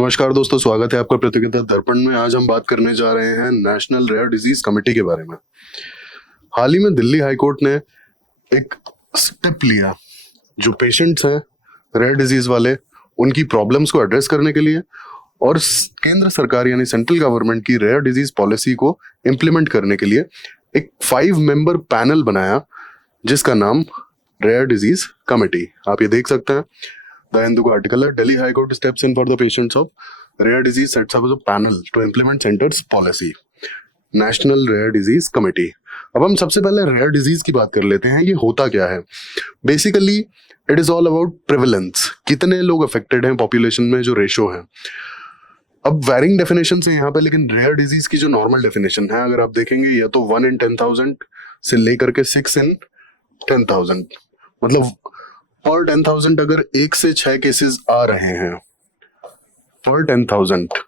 नमस्कार दोस्तों, स्वागत है आपका प्रतियोगिता दर्पण में। आज हम बात करने जा रहे हैं नेशनल रेयर डिजीज कमेटी के बारे में। हाल ही में दिल्ली हाई कोर्ट ने एक स्टेप लिया जो पेशेंट्स हैं रेयर डिजीज वाले, उनकी प्रॉब्लम्स को एड्रेस करने के लिए और केंद्र सरकार यानी सेंट्रल गवर्नमेंट की रेयर डिजीज पॉलिसी को इम्प्लीमेंट करने के लिए एक 5 मेंबर पैनल बनाया जिसका नाम रेयर डिजीज कमेटी। आप ये देख सकते हैं, द हिंदू का आर्टिकल है, Delhi high court steps in for the patients of rare disease sets up a panel to implement centre's policy, national rare disease committee. अब हम सबसे पहले रेयर डिजीज की बात कर लेते हैं। ये होता क्या है? Basically it is all about prevalence, कितने लोग अफेक्टेड हैं पॉपुलेशन में, जो रेशो है। अब वैरिंग डेफिनेशन है यहाँ पे, लेकिन रेयर डिजीज की जो नॉर्मल डेफिनेशन है अगर आप देखेंगे, या तो 1 in 10,000 से लेकर के 6 in 10,000, मतलब पर 10,000 अगर 1 से 6 केसेस आ रहे हैं पर 10,000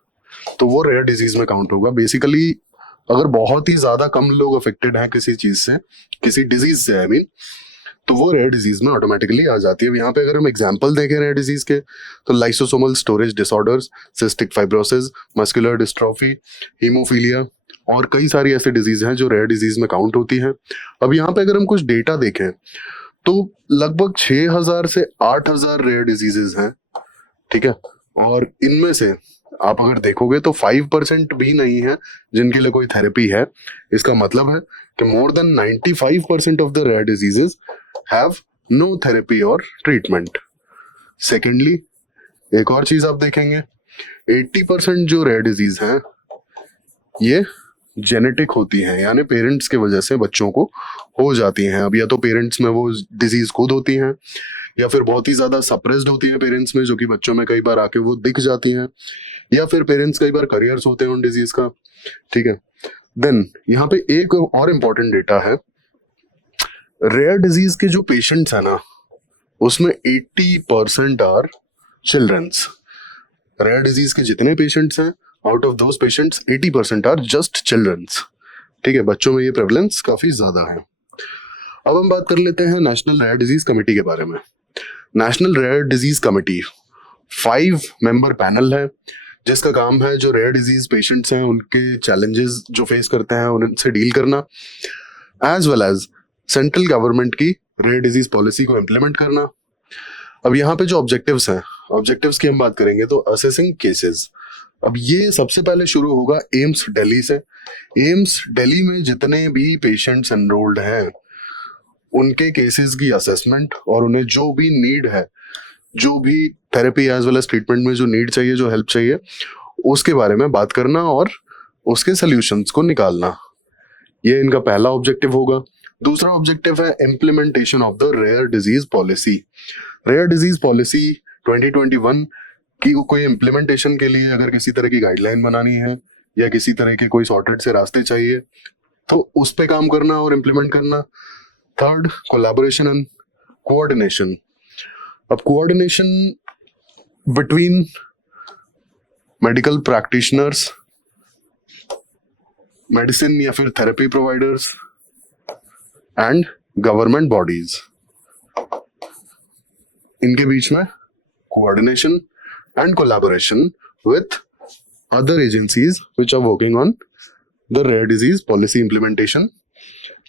तो वो रेयर डिजीज में काउंट होगा। बेसिकली अगर बहुत ही ज्यादा कम लोग अफेक्टेड हैं किसी चीज से, किसी डिजीज से आई मीन, तो वो रेयर डिजीज में ऑटोमेटिकली आ जाती है। यहाँ पे अगर हम एग्जांपल देखें रेयर डिजीज के, तो lysosomal storage disorders, cystic fibrosis, muscular dystrophy, haemophilia और कई सारी ऐसी डिजीज हैं जो रेयर डिजीज में काउंट होती हैं। अब यहाँ पे अगर हम कुछ डेटा देखें तो लगभग 6,000 से 8,000 रेयर डिजीजेस हैं, ठीक है। और इनमें से आप अगर देखोगे तो 5% भी नहीं है जिनके लिए कोई थेरेपी है। इसका मतलब है कि more than 95% of the rare diseases have no therapy और ट्रीटमेंट। सेकेंडली एक और चीज आप देखेंगे, 80% जो रेयर डिजीज हैं ये जेनेटिक होती हैं, यानी पेरेंट्स के वजह से बच्चों को हो जाती हैं। अब या तो पेरेंट्स में वो डिजीज खुद होती हैं, या फिर बहुत ही ज्यादा सप्रेस्ड होती है पेरेंट्स में, जो कि बच्चों में कई बार आके वो दिख जाती हैं, या फिर पेरेंट्स कई बार करियर्स होते हैं उन डिजीज का, ठीक है। देन यहाँ पे एक और इम्पोर्टेंट डेटा है, रेयर डिजीज के जो पेशेंट्स है ना उसमें 80% आर चिल्ड्रंस। रेयर डिजीज के जितने पेशेंट्स हैं, out of those patients 80% are just childrens, ठीक है। बच्चों में ये प्रेवलेंस काफी ज्यादा है। अब हम बात कर लेते हैं नेशनल रेयर डिजीज कमेटी के बारे में। National rare disease committee 5 member panel है जिसका काम है जो रेयर डिजीज पेशेंट्स हैं उनके चैलेंजेस जो फेस करते हैं उनसे डील करना, as well as central government की रेयर डिजीज पॉलिसी को इम्प्लीमेंट करना। अब यहाँ पे जो ऑब्जेक्टिव्स हैं, ऑब्जेक्टिव्स की हम बात करेंगे तो असेसिंग केसेस। अब ये सबसे पहले शुरू होगा एम्स दिल्ली से। एम्स दिल्ली में जितने भी पेशेंट्स एनरोल्ड हैं उनके केसेस की असेसमेंट और उन्हें जो भी नीड है, जो भी therapy as well as treatment में जो नीड चाहिए, जो हेल्प चाहिए, उसके बारे में बात करना और उसके सॉल्यूशंस को निकालना, ये इनका पहला ऑब्जेक्टिव होगा। दूसरा ऑब्जेक्टिव है implementation of the rare disease policy. Rare disease policy 2021 की कोई इम्प्लीमेंटेशन के लिए अगर किसी तरह की गाइडलाइन बनानी है या किसी तरह के कोई सॉर्टेड से रास्ते चाहिए तो उस पे काम करना और इम्प्लीमेंट करना। Third, collaboration and coordination. अब coordination between medical practitioners, medicine या फिर therapy providers and government bodies, इनके बीच में coordination and collaboration with other agencies which are working on the rare disease policy implementation.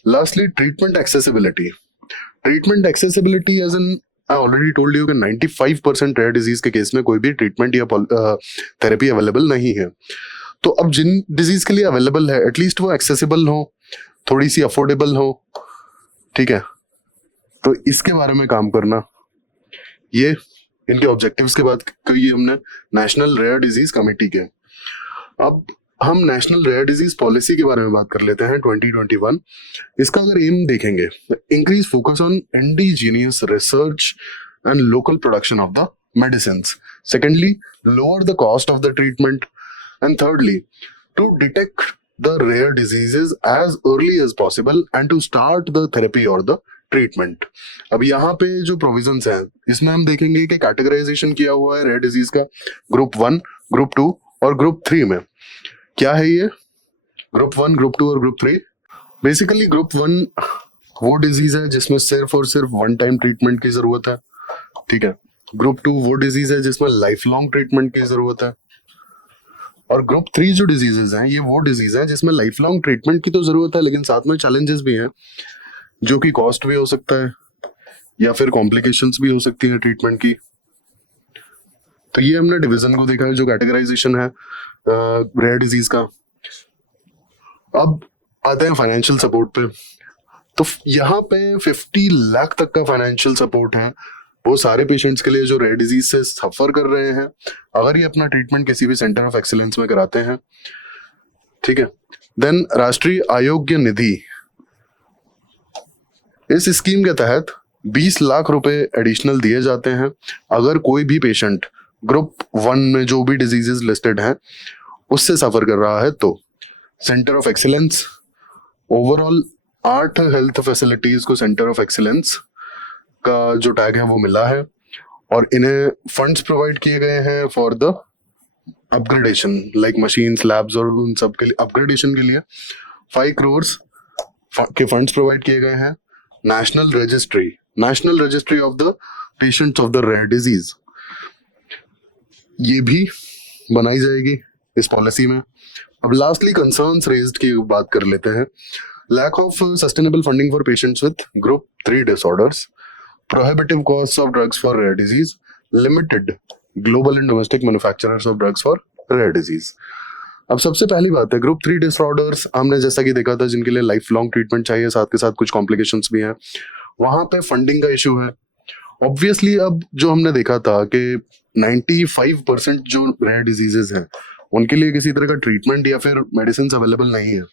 Lastly, treatment accessibility. Treatment accessibility as in I already told you कि 95% rare disease के case में कोई भी treatment या therapy available नहीं है। तो अब जिन डिजीज के लिए अवेलेबल है एटलीस्ट वो एक्सेसिबल हो, थोड़ी सी अफोर्डेबल हो, ठीक है। तो इसके बारे में काम करना, ये इनके ऑब्जेक्टिव्स के बाद कही हमने नेशनल रेयर डिजीज कमेटी के। अब हम नेशनल रेयर डिजीज पॉलिसी के बारे में बात कर लेते हैं 2021। इसका अगर एम देखेंगे, increase focus on indigenous research and local production of the medicines. Secondly, lower the cost of the treatment, and thirdly, to detect the rare diseases as early as possible and to start the therapy और the treatment. अब यहाँ पे जो provisions हैं इसमें हम देखेंगे कि कैटेगराइजेशन किया हुआ है रेयर डिजीज का ग्रुप 1, ग्रुप 2 और ग्रुप 3 में। क्या है ये ग्रुप 1, ग्रुप 2 और ग्रुप 3? बेसिकली ग्रुप 1 वो डिजीज है जिसमें सिर्फ और सिर्फ 1 टाइम ट्रीटमेंट की जरूरत है, ठीक है। ग्रुप 2 वो डिजीज है जिसमें लाइफ लॉन्ग ट्रीटमेंट की जरूरत है, और ग्रुप 3 जो डिजीजेज हैं ये वो डिजीज हैं जिसमें लाइफ लॉन्ग ट्रीटमेंट की तो जरूरत है, लेकिन साथ में चैलेंजेस भी हैं, जो कि कॉस्ट भी हो सकता है या फिर कॉम्प्लिकेशंस भी हो सकती है ट्रीटमेंट की। तो ये हमने डिवीजन को देखा है, जो कैटेगराइजेशन है रेयर डिजीज का। अब आते हैं फाइनेंशियल सपोर्ट पे। तो यहाँ पे 50 लाख तक का फाइनेंशियल सपोर्ट है वो सारे पेशेंट्स के लिए जो रेयर डिजीज से सफर कर रहे हैं, अगर ये अपना ट्रीटमेंट किसी भी सेंटर ऑफ एक्सीलेंस में कराते हैं। ठीक है। देन राष्ट्रीय आरोग्य निधि, इस स्कीम के तहत 20 लाख रुपए एडिशनल दिए जाते हैं अगर कोई भी पेशेंट ग्रुप 1 में जो भी डिजीजेस लिस्टेड हैं उससे सफर कर रहा है। तो centre of excellence, overall 8 health facilities को सेंटर ऑफ एक्सीलेंस का जो टैग है वो मिला है, और इन्हें फंड्स प्रोवाइड किए गए हैं for the upgradation, like machines, labs और उन सब के लिए अपग्रेडेशन के लिए 5 करोड़ के फंड्स प्रोवाइड किए गए हैं। National registry of the patients of the rare disease, ये भी बनाई जाएगी इस पॉलिसी में। अब लास्टली कंसर्न्स रेज्ड की बात कर लेते हैं। Lack of sustainable funding for patients with group 3 disorders, prohibitive costs of drugs for rare disease, limited global and domestic manufacturers of drugs for rare disease। अब सबसे पहली बात है ग्रुप 3 डिसऑर्डर्स, हमने जैसा कि देखा था जिनके लिए लाइफ लॉन्ग ट्रीटमेंट चाहिए, साथ के साथ कुछ कॉम्प्लिकेशंस भी हैं, वहां पे फंडिंग का इशू है। ऑब्वियसली अब जो हमने देखा था कि 95% जो रेयर डिजीजेस हैं उनके लिए किसी तरह का ट्रीटमेंट या फिर मेडिसिन अवेलेबल नहीं है।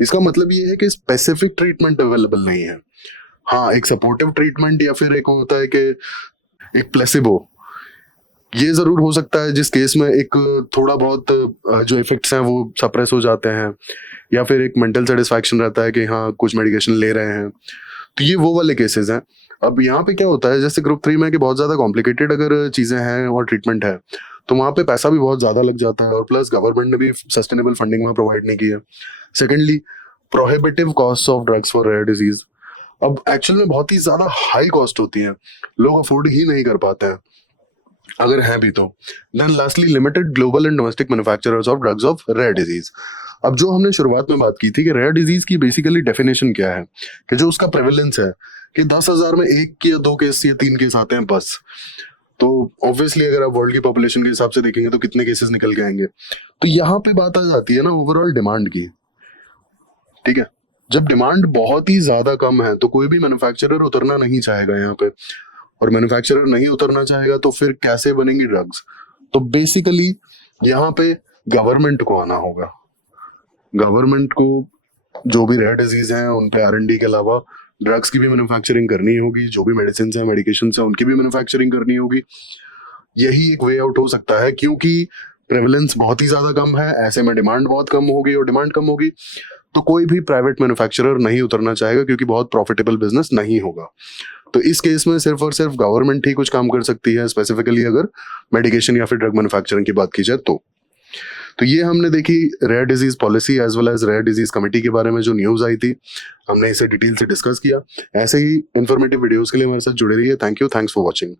इसका मतलब ये है कि स्पेसिफिक ट्रीटमेंट अवेलेबल नहीं है। हाँ, एक सपोर्टिव ट्रीटमेंट या फिर एक होता है कि एक प्लेसिबो, ये जरूर हो सकता है जिस केस में एक थोड़ा बहुत जो इफेक्ट्स हैं वो सप्रेस हो जाते हैं, या फिर एक मेंटल सेटिस्फैक्शन रहता है कि हाँ कुछ मेडिकेशन ले रहे हैं, तो ये वो वाले केसेस हैं। अब यहाँ पे क्या होता है, जैसे ग्रुप 3 में कि बहुत ज्यादा कॉम्प्लिकेटेड अगर चीजें हैं और ट्रीटमेंट है तो वहाँ पे पैसा भी बहुत ज्यादा लग जाता है, और प्लस गवर्नमेंट ने भी सस्टेनेबल फंडिंग में प्रोवाइड नहीं की है। Secondly, prohibitive cost of drugs for rare disease, अब एक्चुअल में बहुत ही ज्यादा हाई कॉस्ट होती है, लोग अफोर्ड ही नहीं कर पाते हैं अगर हैं भी तो। Then lastly, limited global and domestic manufacturers of drugs of rare disease. अब जो हमने शुरुआत में बात की थी कि रेयर डिजीज की बेसिकली डेफिनेशन क्या है, कि जो उसका प्रेवलेंस है कि 10,000 में 1 या 2 केस या 3 केस आते हैं बस। तो ऑब्वियसली अगर आप वर्ल्ड की पॉपुलेशन के हिसाब से देखेंगे तो कितने केसेस निकल के आएंगे। तो यहाँ पे बात आ जाती है ना ओवरऑल डिमांड की। ठीक है, जब डिमांड बहुत ही ज्यादा कम है तो कोई भी मैन्युफैक्चरर उतरना नहीं चाहेगा यहाँ पे, और मैन्युफैक्चरर नहीं उतरना चाहेगा तो फिर कैसे बनेंगी ड्रग्स। तो बेसिकली यहाँ पे गवर्नमेंट को आना होगा। गवर्नमेंट को जो भी रेयर डिजीज हैं उन पे R&D के अलावा ड्रग्स की भी मैन्युफैक्चरिंग करनी होगी, जो भी मेडिसिन है, मेडिकेशन है, उनकी भी मैन्युफैक्चरिंग करनी होगी। यही एक वे आउट हो सकता है, क्योंकि प्रेवलेंस बहुत ही ज्यादा कम है, ऐसे में डिमांड बहुत कम होगी, और डिमांड कम होगी तो कोई भी प्राइवेट मैन्युफैक्चरर नहीं उतरना चाहेगा, क्योंकि बहुत प्रॉफिटेबल बिजनेस नहीं होगा। तो इस केस में सिर्फ और सिर्फ गवर्नमेंट ही कुछ काम कर सकती है, स्पेसिफिकली अगर मेडिकेशन या फिर ड्रग मैन्युफैक्चरिंग की बात की जाए तो ये हमने देखी rare disease policy as well as rare disease committee के बारे में जो न्यूज आई थी, हमने इसे डिटेल से डिस्कस किया। ऐसे ही इंफॉर्मेटिव वीडियोस के लिए हमारे साथ जुड़े रहिए। Thank you, thanks for watching.